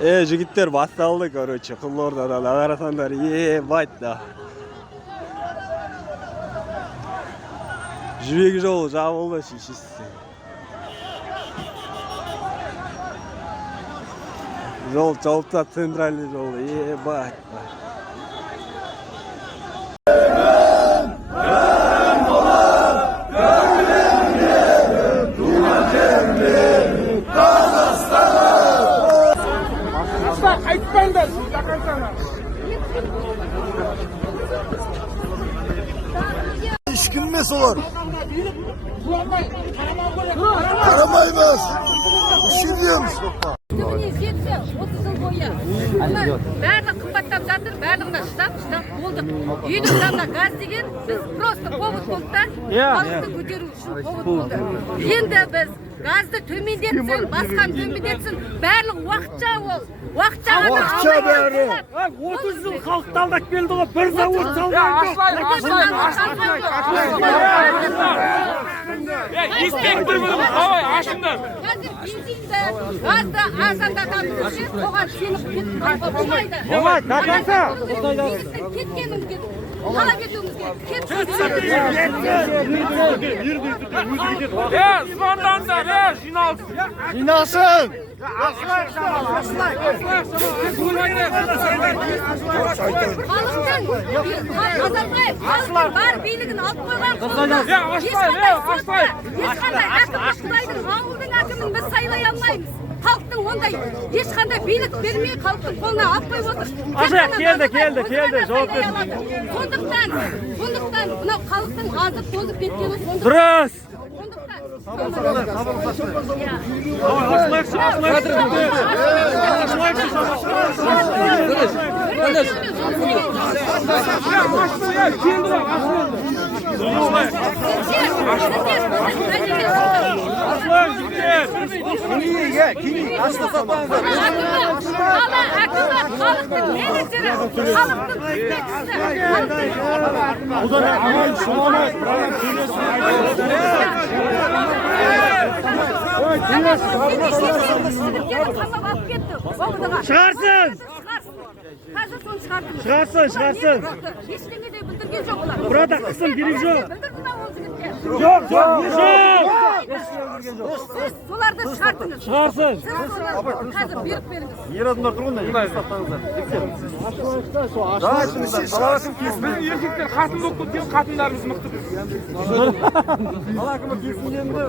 Жігіттер басталды, короче, Қызылордадан қарасаңдар, ебать да. Жүрек жолы жабылды шешесі. Жол жауыпта центральный жолы, ебать да. İşkinmesi olur. Aramayız. İşkinliyormuş. Түбіне жетсе 30 жыл бойы барлығы қымбаттап жатыр, барлығына шыдап болдық. Үйдің жанында газ деген біз просто повод болды да, халықты көтеру үшін повод болды. Енді біз газды төмендетсін, басқаны төмендетсін, барлығы уақытша ол. Уақытша бәрі. 30 жыл халықты алдап келді ғой, бір завод салмайды. Инспектор bo'lib, давай, ашыңдар. Қазір бензинді, газды арзандатамыз үшін соған сеніп кетіп болмайды. Болмайды, каканса? Кеткенімізге талап етуіміз керек. Звондандар, жиналсын. İnasın. Халықтың бар билігін алып қойған қолына ешқандай әкімдік Құдайдың ауылдың әкімін біз сайлай алмаймыз. Халықтың ондай ешқандай билік бермей халықтың қолына алып қойып отыр. Келді, жауап берді. Сондықтан мынау халықтың азып тозып кеткені сондықтан. Дұрыс. Халықтың менеджері, халықтың Шығарсын! Қазір соны шығартыңыз. Шығарсын. Ештеңе де білдірген жоқ олар. Burada қысым керек жоқ. Білдірді ма ол жігітке? Жоқ. Сіз соларды шығартыңыз. Шығарсын. Сіз соларды қазір беріп беріңіз. Ер адамдар тұрғанда ұстаттаңыздар. Біздің еркектер қатын болып кеткен, қатындарымыз мықты біз. Қала әкімі келсінгенді.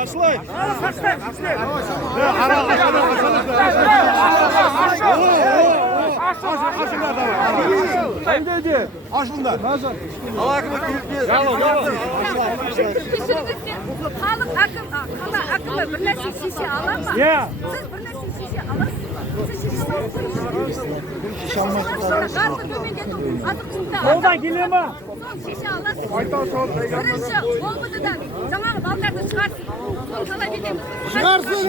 Ашылай. Ашылыңдар. Қала әкімі Халық әкімі бір нәрсе шеше ала ма? Сіз бір нәрсе шеше аласыз ба? Қолдан келе ма? Шеше аласыз. Бірінші омбыдан жаңағы балдарды шығарсын. Соны талап етеміз. Çıkarsın.